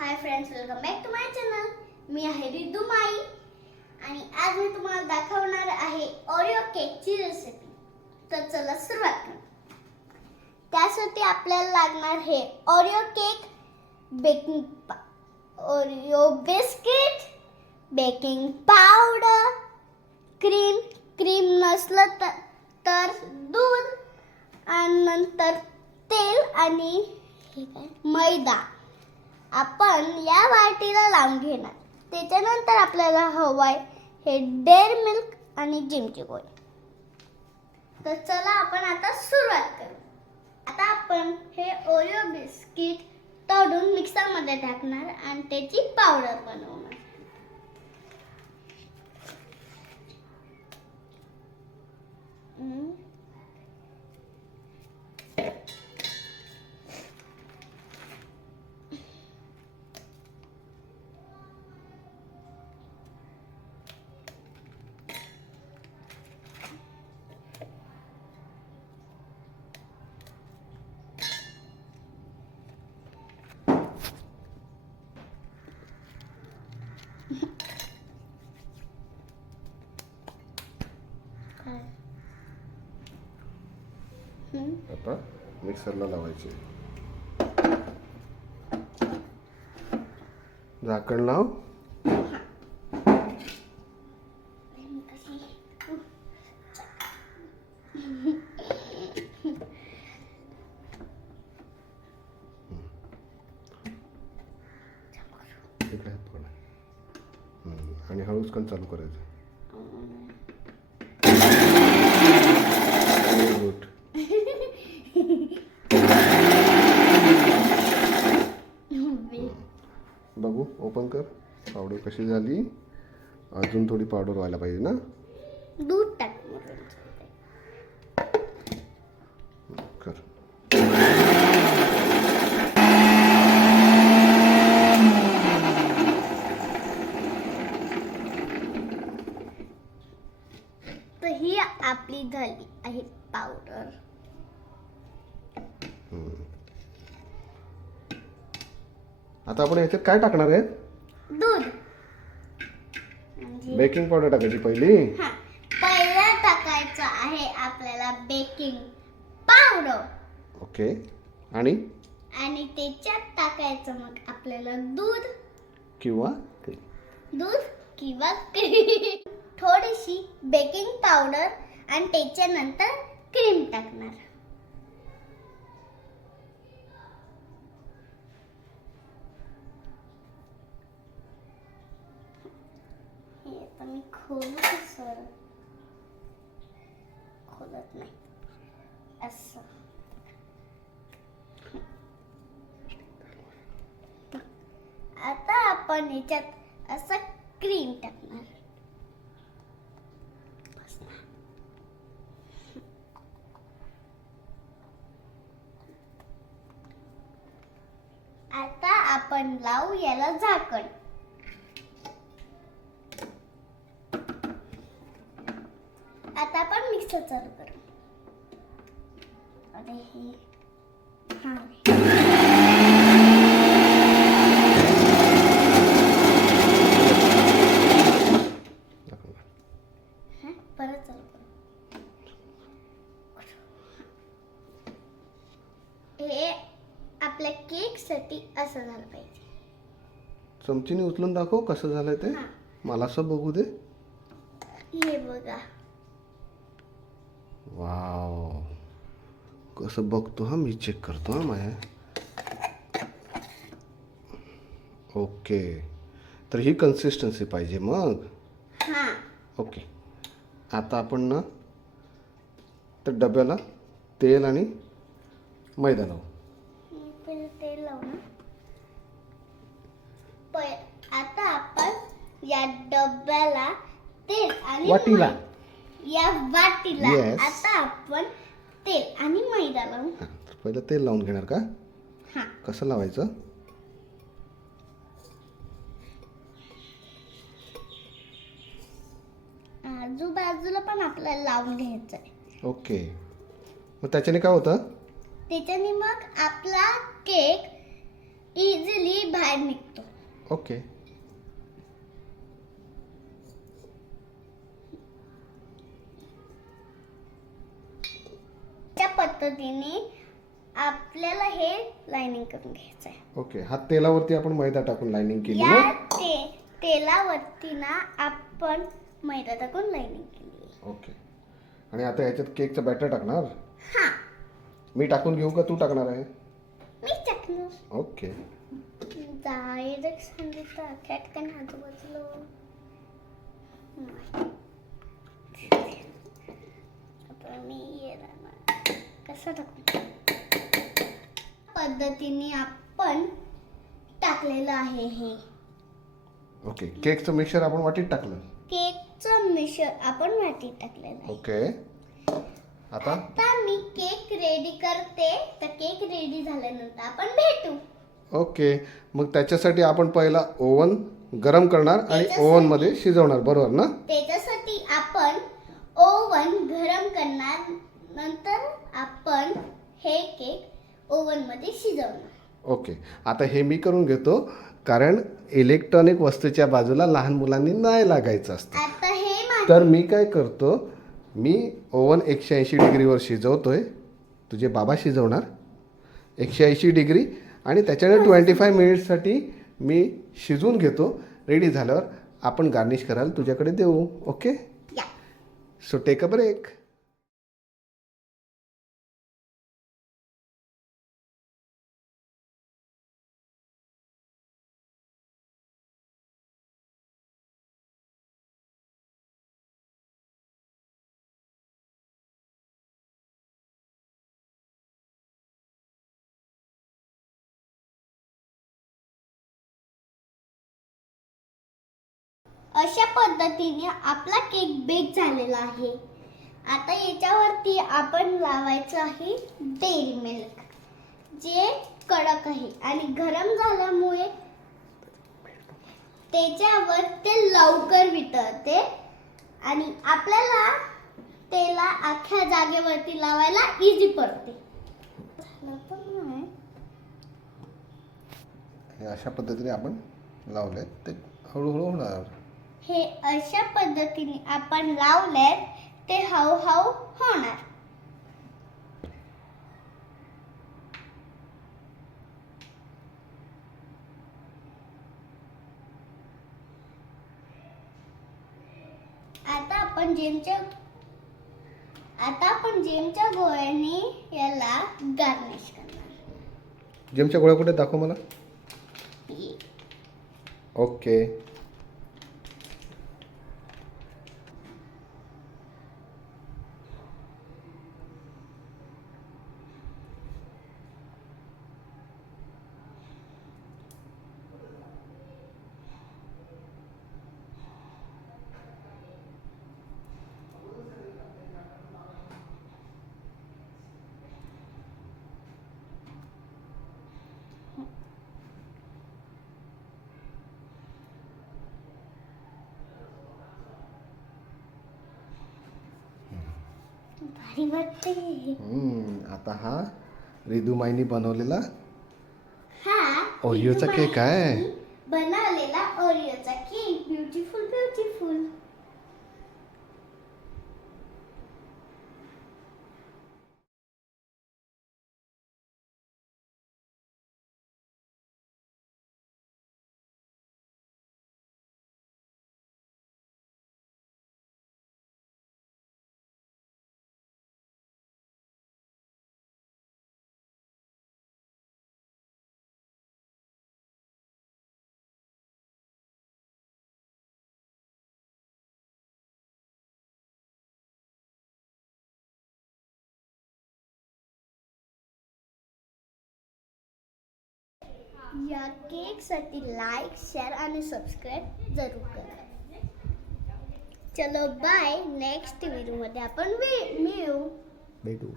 High friends, welcome back to my channel. मी आहे रिद्धू माई आणि आज मी तुम्हाला दाखवणार आहे ओरिओ केकची रेसिपी. तर चला सुरुवात करू. त्यासाठी आपल्याला लागणार आहे Oreo cake, Oreo biscuit, baking powder, cream नसलं तर दूध आणि नंतर तेल आणि मैदा आपण या वाटीला लावून घेणार. त्याच्यानंतर आपल्याला हवाय हे डेअरी मिल्क आणि जिमची गोळी. तर चला आपण आता सुरुवात करू. आता आपण हे ओरिओ बिस्किट तोडून मिक्सरमध्ये टाकणार आणि त्याची पावडर बनवणार. आता मिक्सरला लावायचे. झाकण लाव. आणि हळूच कण चालू करायचं. गुड. बघू, ओपन कर. पावडर कशी झाली? अजून थोडी पावडर व्हायला पाहिजे ना. दूध टाक. कर. तर ही आपली झाली आहे पावडर. आता आपण याच्यात काय टाकणार आहे? दूध. बेकिंग पावडर टाकायची पहिली. पहिला टाकायचं आहे आपल्याला बेकिंग पावडर. ओके. आणि त्याच्यात टाकायचं मग आपल्याला दूध किंवा क्रीम. थोडीशी बेकिंग पावडर आणि त्याच्यानंतर क्रीम टाकणार. मी खोलत नाही असं. आता आपण याच्यात असं क्रीम टाकणार. आता आपण लावू याला झाकण. आता आपण मिक्सर चालू करू. अरे हे परत चालू करू. हे आपल्या केक साठी असं झालं पाहिजे. चमचीने उचलून दाखव कसं झालंय ते. मला असं बघू दे. हे बघा. वाव, कसं बघतो. हा मी चेक करतो. हा माया. ओके, तर ही कन्सिस्टन्सी पाहिजे मग. ओके. आता आपण ना तर डब्याला तेल आणि मैदा लावू. पहिले तेल लावू ना. आता आपण या डब्याला तेल आणि वाटीला या वाटीला Yes. आता आपण तेल आणि मैदा लावू. पहिलं तेल लावून घेणार का? कसं लावायचं? आजूबाजूला पण आपल्याला लावून घ्यायचंय. ओके. मग त्याच्याने काय होतं? त्याच्याने मग आपला केक इझिली बाहेर बाहेर निघतो. ओके. त्या पद्धतीने आपल्याला हे लाइनिंग करून घ्यायचं आहे. ओके. हा तेलावरती आपण मैदा टाकून लाइनिंग केली या ना. तेलावरती ना आपण मैदा टाकून लाइनिंग केली. ओके. आणि आता याच्यात केकचं बॅटर टाकणार. हा, मी टाकून घेऊ का तू टाकणार आहे? मी टाकणार. ओके. डायरेक्ट सांगितलं खेटकन आजूबाजूला. आता मी कसं टाकू पद्धतीने आपण टाकलेलं आहे. हे ओके. केकचं मिक्सर आपण वाटीत टाकलं. केकचं मिश्रण आपण वाटीत टाकलेलं आहे. ओके. आता मी केक रेडी करते. तर केक रेडी झाल्यानंतर आपण भेटू. ओके. मग त्याच्यासाठी आपण पहिला ओव्हन गरम करणार आणि ओव्हनमध्ये शिजवणार, बरोबर ना? त्याच्यासाठी आपण ओव्हन गरम करणार. नंतर आपण हे केक ओव्हन मध्ये शिजवणार. ओके. आता हे मी करून घेतो, कारण इलेक्ट्रॉनिक वस्तूच्या बाजूला लहान मुलांनी नाही लागायचं असतं. आता हे तर मी काय करतो, मी ओव्हन 180 डिग्रीवर शिजवतोय. तुझे बाबा शिजवणार 180 डिग्री आणि त्याच्याने 25 मिनिट्ससाठी मी शिजवून घेतो. रेडी झाल्यावर आपण गार्निश करायला तुझ्याकडे देऊ. ओके. या. So take a break. अशा पद्धतीने आपला केक बेक झालेला आहे. आता याच्यावरती आपण लावायचं आहे डेअरी मिल्क, जे कडक आहे आणि गरम झाल्यामुळे त्याच्यावर ते लवकर वितळते आणि आपल्याला त्याला अख्ख्या जागेवरती लावायला इझी पडते. हे अशा पद्धतीने आपण लावले ते हळूहळू होणार. हे अशा पद्धतीने आपण लावले ते हळूहळू होणार. आता आपण जेमच्या गोळ्याने याला गार्निश करणार. जेमच्या गोळ्या कुठे दाखव मला. ओके. भारी वाटते. आता हा रिदुमाईनी बनवलेला हा ओरिओचा केक आहे. बनवलेला ओरिओचा केक. Beautiful beautiful. या केकसाठी लाईक, शेअर आणि सबस्क्राईब जरूर करा. चलो बाय. नेक्स्ट व्हिडिओमध्ये आपण भेटू.